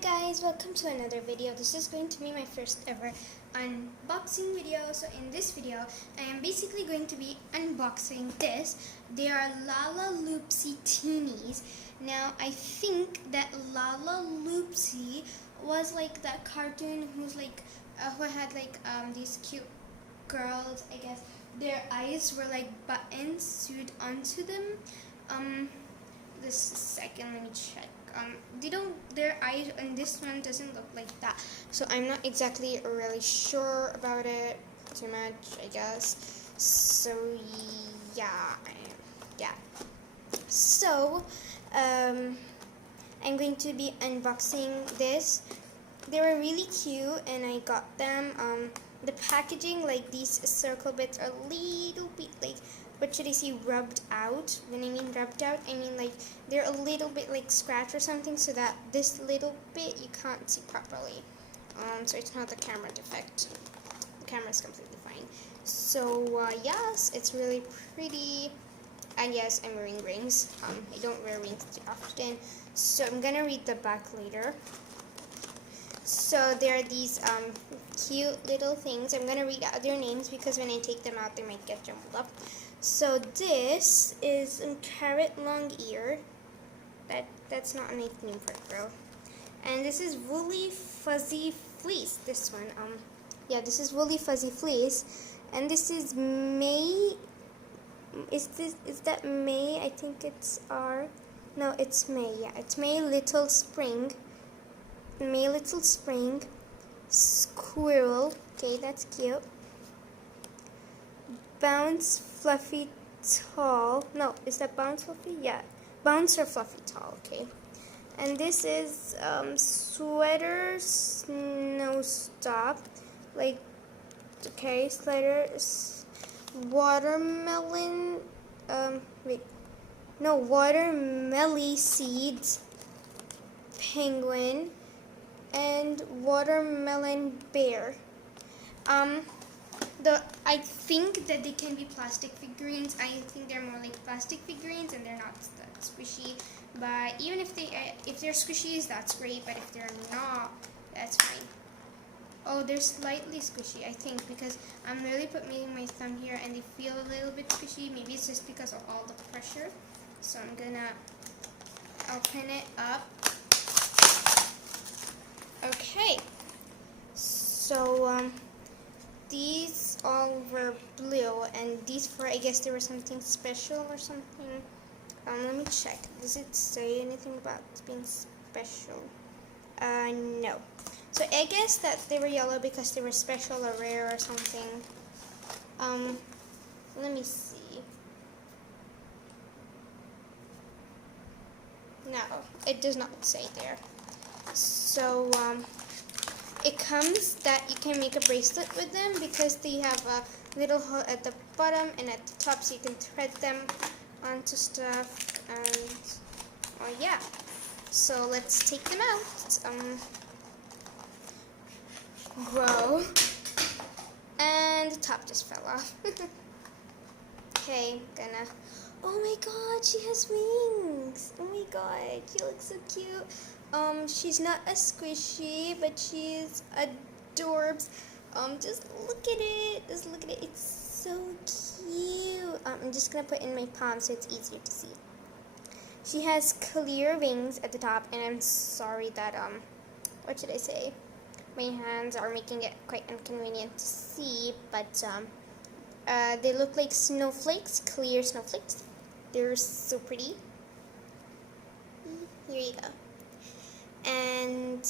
guys, welcome to another video. This is going to be my first ever unboxing video. So in this video, I am basically going to be unboxing this. They are Lalaloopsy Tinies. Now, I think that Lalaloopsy was like that cartoon who had these cute girls. I guess their eyes were like buttons sewed onto them. This second, let me check. Their eyes on this one doesn't look like that, so I'm not exactly really sure about it too much, I guess. So yeah. So I'm going to be unboxing this. They were really cute, and I got them. The packaging, like these circle bits, are a little bit like, what should I say, rubbed out. When I mean rubbed out, I mean like they're a little bit like scratched or something, so that this little bit you can't see properly. So it's not the camera defect. The camera is completely fine. So yes, it's really pretty. And yes, I'm wearing rings. I don't wear rings too often, so I'm gonna read the back later. So there are these cute little things. I'm gonna read out their names because when I take them out, they might get jumbled up. So this is a carrot long ear. That's not a nice name for a girl. And this is woolly fuzzy fleece. This one, yeah, this is woolly fuzzy fleece. And this is May. Is that May? I think it's R. No, it's May. Yeah, it's May Little Spring. May Little Spring. Squirrel. Okay, that's cute. Bounce Fluffy Tall. No, is that Bounce Fluffy? Yeah. Bounce or Fluffy Tall, okay. And this is Sweater Snow Stop. Like, okay, sweater, watermelon, watermelon seeds, penguin, and watermelon bear. I think that they can be plastic figurines. I think they're more like plastic figurines, and they're not that squishy. But even if they're squishies, that's great. But if they're not, that's fine. Oh, they're slightly squishy, I think, because I'm really putting my thumb here, and they feel a little bit squishy. Maybe it's just because of all the pressure. So I'm gonna open it up. Okay. So these all were blue, and these were, I guess, there was something special or something. Let me check. Does it say anything about being special? No. So I guess that they were yellow because they were special or rare or something. Let me see. No, it does not say there. So it comes that you can make a bracelet with them because they have a little hole at the bottom and at the top, so you can thread them onto stuff. And yeah, so let's take them out. Grow, and the top just fell off. Okay, oh my god, she has wings. Oh my god, she looks so cute. She's not a squishy, but she's adorbs. Just look at it. It's so cute. I'm just gonna put it in my palm so it's easier to see. She has clear wings at the top, and I'm sorry that what should I say? My hands are making it quite inconvenient to see, but they look like snowflakes, clear snowflakes. They're so pretty. Here you go. And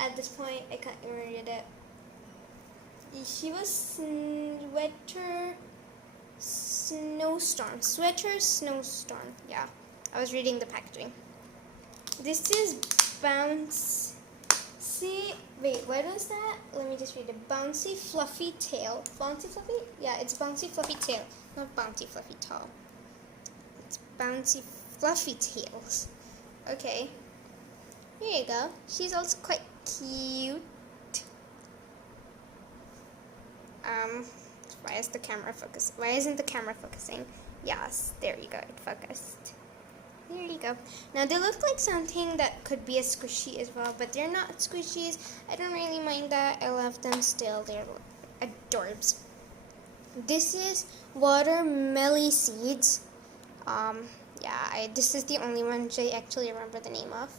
at this point, I can't even read it. She was Sweater Snowstorm. Yeah, I was reading the packaging. This is Bounce. Wait, what was that? Let me just read it. Bouncy Fluffy Tail. Bouncy Fluffy? Yeah, it's Bouncy Fluffy Tail, not Bouncy Fluffy Tall. It's Bouncy Fluffy Tails. Okay. Here you go. She's also quite cute. Why isn't the camera focusing? Yes, there you go. It focused. There you go. Now they look like something that could be a squishy as well, but they're not squishies. I don't really mind that. I love them still. They're adorbs. This is watermelon seeds. Yeah, this is the only one which I actually remember the name of.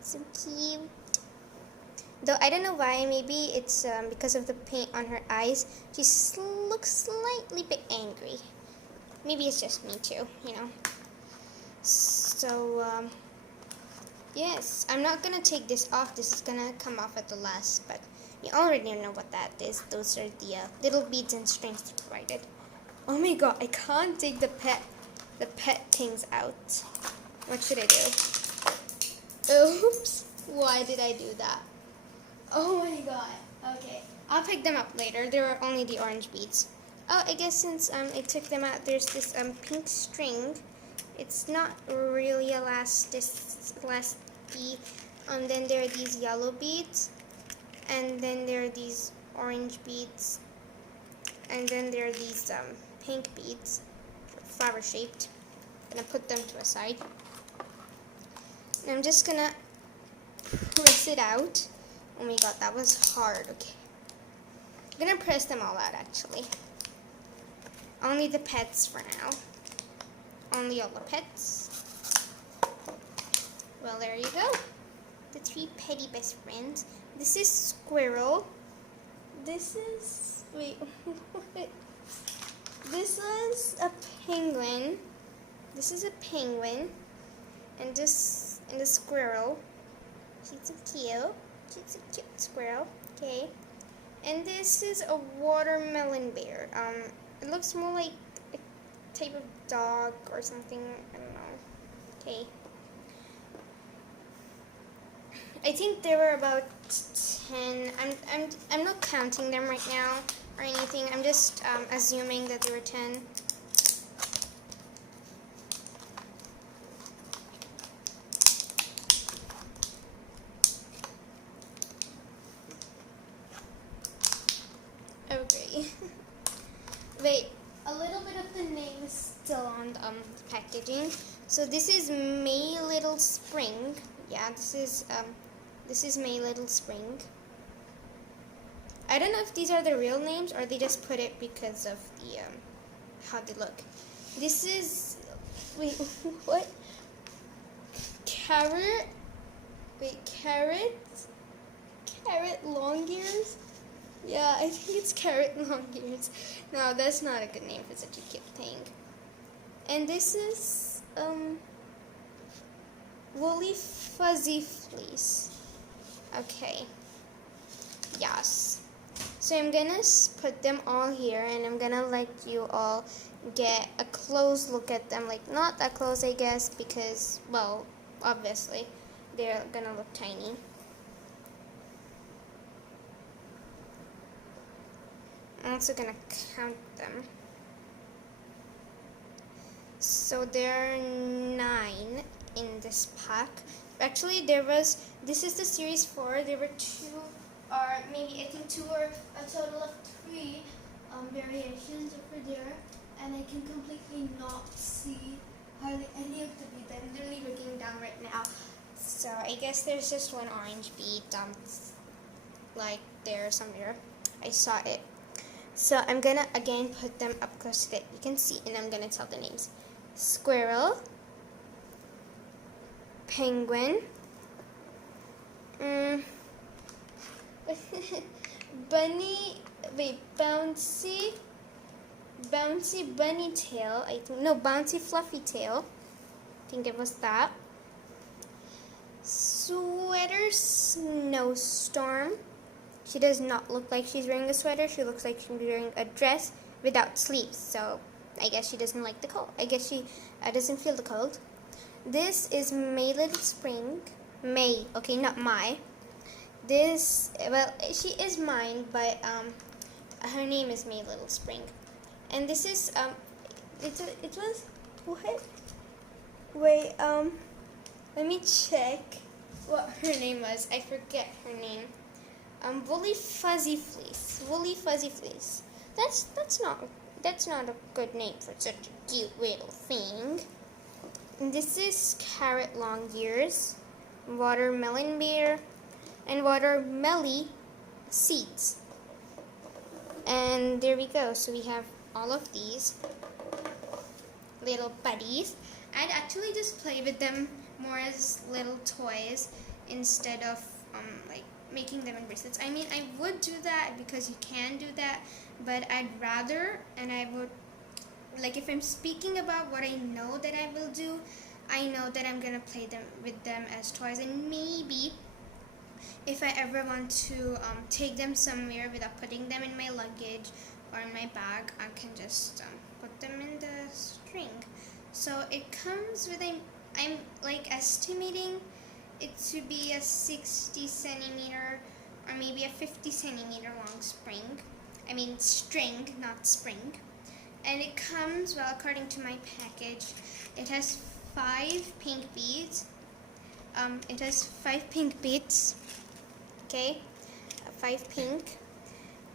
So cute. Though I don't know why. Maybe it's because of the paint on her eyes. She looks slightly bit angry. Maybe it's just me too, you know. So, yes, I'm not gonna take this off. This is gonna come off at the last, but you already know what that is. Those are the little beads and strings provided. Oh my god, I can't take the pet things out. What should I do? Oops, why did I do that? Oh my god, okay. I'll pick them up later. There are only the orange beads. Oh, I guess since I took them out, there's this pink string. It's not really elastic. Then there are these yellow beads, and then there are these orange beads, and then there are these pink beads, flower shaped. I'm gonna put them to a side. And I'm just gonna press it out. Oh my god, that was hard. Okay, I'm gonna press them all out actually. Only the pets for now. Only all the pets. Well, there you go. The 3 petty best friends. This is Squirrel. This is, wait, what? This was a penguin. This is a penguin. And this, and the squirrel. She's so cute. She's a cute squirrel. Okay. And this is a watermelon bear. It looks more like a type of dog or something. I don't know. Okay. I think there were about 10. I'm not counting them right now or anything. I'm just assuming that there were 10. Okay. Wait, a little bit of the name is still on the packaging. So this is May Little Spring. Yeah, this is May Little Spring. I don't know if these are the real names or they just put it because of the how they look. This is, wait, what? Carrot long ears. Yeah, I think it's carrot long ears. No, that's not a good name for such a cute thing. And this is Woolly Fuzzy Fleece. Okay. Yes. So I'm gonna put them all here, and I'm gonna let you all get a close look at them. Like, not that close, I guess, because, well, obviously they're gonna look tiny. I'm also gonna count them. So there are 9 in this pack. Actually, this is the series 4. There were 2, or maybe I think 2 or a total of 3 variations over there. And I can completely not see hardly any of the beads. I'm literally looking down right now. So I guess there's just one orange bead, like there somewhere. I saw it. So I'm gonna again put them up close so that you can see, and I'm gonna tell the names. Squirrel, penguin, bunny, wait, bouncy bunny tail, I think, no, bouncy fluffy tail, I think it was that. Sweater snowstorm. She does not look like she's wearing a sweater. She looks like she's wearing a dress without sleeves. So I guess she doesn't like the cold. I guess she doesn't feel the cold. This is May Little Spring. May, okay, not my. This, well, she is mine, but her name is May Little Spring. And this is it was what? Wait, let me check what her name was. I forget her name. Woolly Fuzzy Fleece. Woolly Fuzzy Fleece. That's not a good name for such a cute little thing. This is carrot long ears, watermelon beer, and watermelon seeds. And there we go. So we have all of these little buddies. I'd actually just play with them more as little toys instead of like making them in bracelets. I mean, I would do that because you can do that, but I'd rather, and I would, like, if I'm speaking about what I know that I will do, I know that I'm gonna play them with them as toys, and maybe if I ever want to take them somewhere without putting them in my luggage or in my bag, I can just put them in the string. So it comes with I'm like estimating it to be a 60 centimeter or maybe a 50 centimeter long spring. I mean string, not spring. And it comes, well, according to my package, it has 5 pink beads. It has 5 pink beads. Okay, 5 pink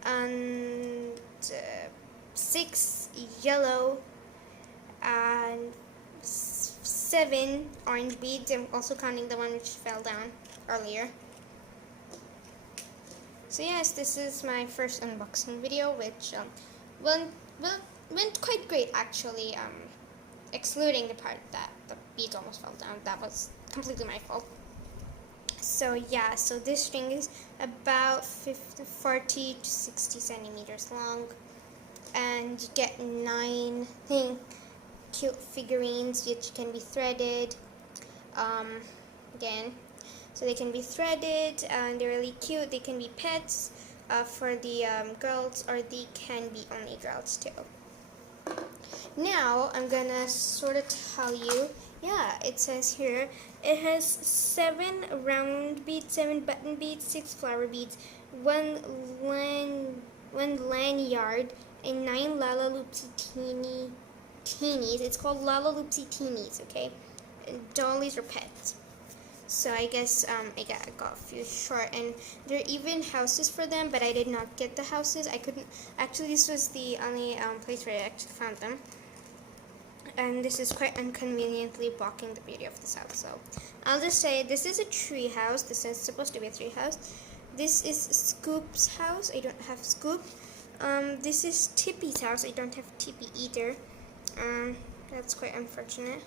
and 6 yellow and 7 orange beads. I'm also counting the one which fell down earlier. So yes, this is my first unboxing video, which went quite great actually, excluding the part that the beads almost fell down. That was completely my fault. So yeah, so this string is about 40 to 60 centimeters long, and you get 9 cute figurines which can be threaded. Again, so they can be threaded and they're really cute. They can be pets for the girls, or they can be only girls too. Now I'm gonna sort of tell you. Yeah, it says here it has 7 round beads, 7 button beads, 6 flower beads, 1 lanyard, and 9 Lalaloopsy Tinies. It's called Lalaloopsy Tinies, okay? And dollies or pets. So I guess I got a few short, and there are even houses for them, but I did not get the houses. I couldn't. Actually, this was the only place where I actually found them. And this is quite inconveniently blocking the beauty of this house. So I'll just say this is a tree house. This is supposed to be a tree house. This is Scoop's house. I don't have Scoop. This is Tippy's house. I don't have Tippy either. That's quite unfortunate.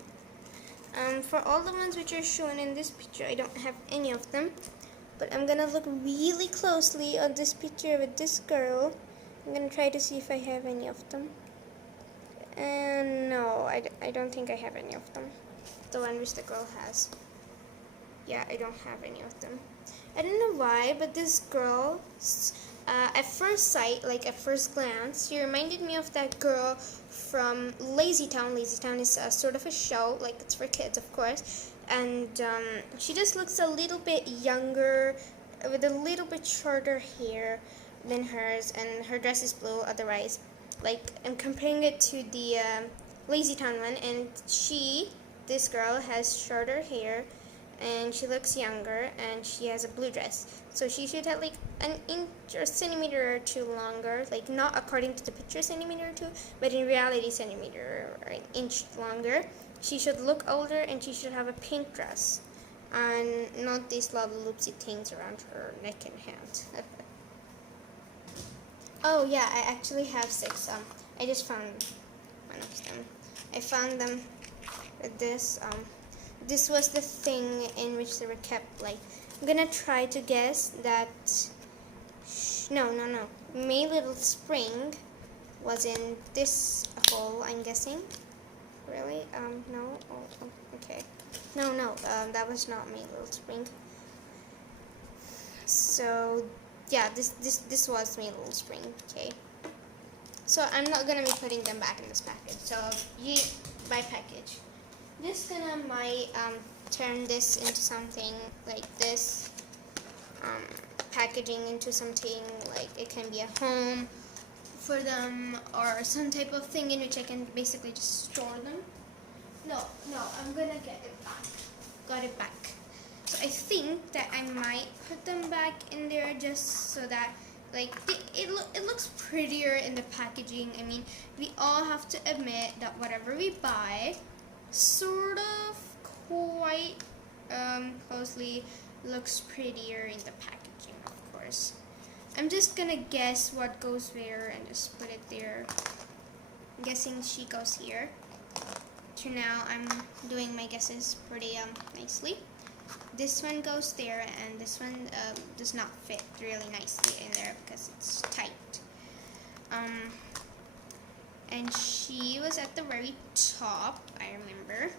For all the ones which are shown in this picture, I don't have any of them. But I'm gonna look really closely on this picture with this girl. I'm gonna try to see if I have any of them. And no, I don't think I have any of them. The one which the girl has. Yeah, I don't have any of them. I don't know why, but this girl, at first sight, like at first glance, she reminded me of that girl from Lazy Town. Lazy Town is sort of a show, like it's for kids, of course. And she just looks a little bit younger, with a little bit shorter hair than hers, and her dress is blue otherwise. Like, I'm comparing it to the Lazy Town one, and this girl has shorter hair, and she looks younger, and she has a blue dress. So she should have like an inch or centimeter or 2 longer, like not according to the picture centimeter or 2, but in reality centimeter or an inch longer. She should look older, and she should have a pink dress, and not these Lalaloopsy things around her neck and hand. Oh yeah, I actually have 6. I just found one of them. I found them with this. This was the thing in which they were kept. Like, I'm gonna try to guess that. No. My little spring was in this hole, I'm guessing. Really? No. Oh, okay. No. That was not my little spring. So. Yeah, this was my little spring, okay? So I'm not gonna be putting them back in this package. So by package. Just gonna turn this into something like this. Packaging into something like it can be a home for them, or some type of thing in which I can basically just store them. No, I'm gonna get it back. Got it back. So I think that I might put them back in there just so that, like, it looks prettier in the packaging. I mean, we all have to admit that whatever we buy sort of quite closely, looks prettier in the packaging, of course. I'm just gonna guess what goes where and just put it there. I'm guessing she goes here. For now, I'm doing my guesses pretty nicely. This one goes there, and this one does not fit really nicely in there because it's tight. And she was at the very top, I remember.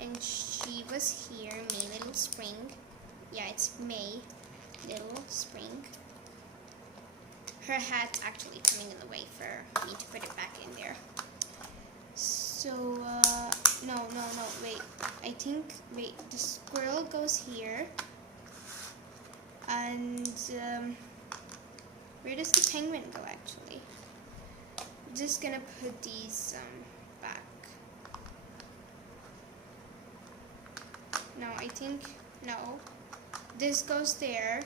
And she was here, May Little Spring. Yeah, it's May Little Spring. Her hat's actually coming in the way for me to put it back in there. So, no, wait. I think, wait, the squirrel goes here. And, where does the penguin go, actually? I'm just gonna put these, back. No, I think, no. This goes there.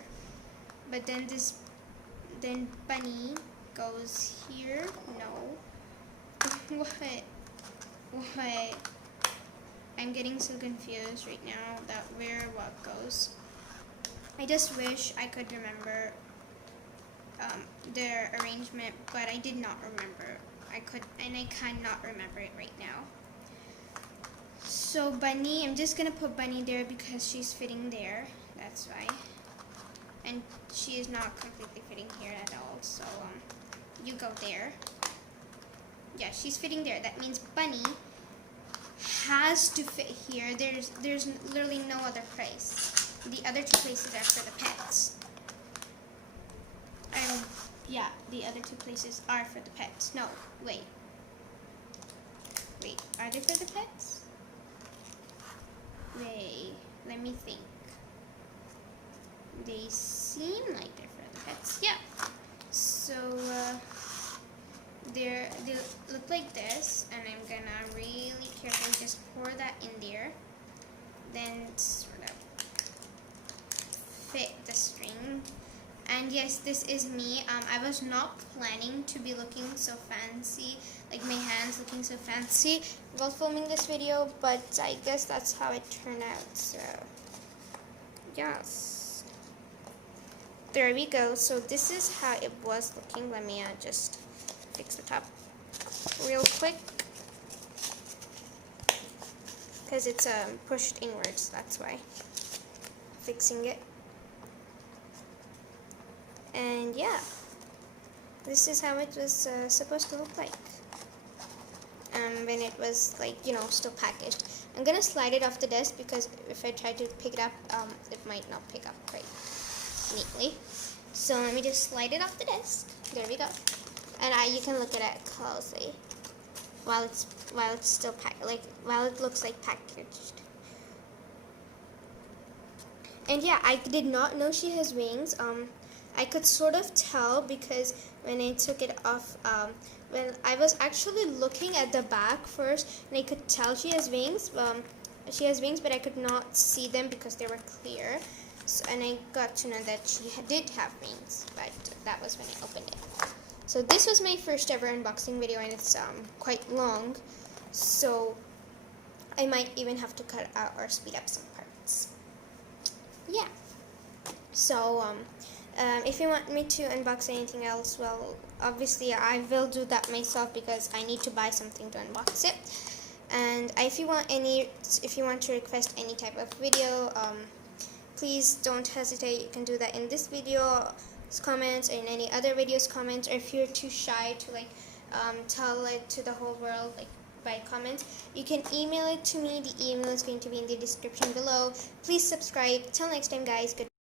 But then then bunny goes here. No. What? I'm getting so confused right now that where what goes. I just wish I could remember their arrangement, but I did not remember. I cannot remember it right now. So bunny, I'm just gonna put bunny there because she's fitting there. That's why. And she is not completely fitting here at all. So you go there. Yeah, she's fitting there. That means bunny has to fit here. There's literally no other place. The other two places are for the pets. Yeah, the other two places are for the pets. No, wait. Wait, are they for the pets? Wait, let me think. They seem like they're for the pets. Yeah. So, they look like this, and I'm gonna really carefully just pour that in there. Then sort of fit the string. And yes, this is me. I was not planning to be looking so fancy, like my hands looking so fancy while filming this video, but I guess that's how it turned out. So, yes. There we go. So this is how it was looking. Let me just fix the top real quick because it's pushed inwards. That's why. Fixing it. And yeah, this is how it was supposed to look like when it was, like, you know, still packaged. I'm gonna slide it off the desk because if I try to pick it up, it might not pick up quite neatly. So let me just slide it off the desk. There we go. And you can look at it closely while it's still while it looks like packaged. And yeah, I did not know she has wings. I could sort of tell because when I took it off, when I was actually looking at the back first, and I could tell she has wings. She has wings, but I could not see them because they were clear. So, and I got to know that she did have wings, but that was when I opened it. So this was my first ever unboxing video, and it's quite long. So I might even have to cut out or speed up some parts. Yeah. So if you want me to unbox anything else, well, obviously I will do that myself because I need to buy something to unbox it. And if you want to request any type of video, please don't hesitate. You can do that in this video comments, or in any other videos comments, or if you're too shy to tell it to the whole world, like by comments, you can email it to me. The email is going to be in the description below. Please subscribe. Till next time, guys. Goodbye.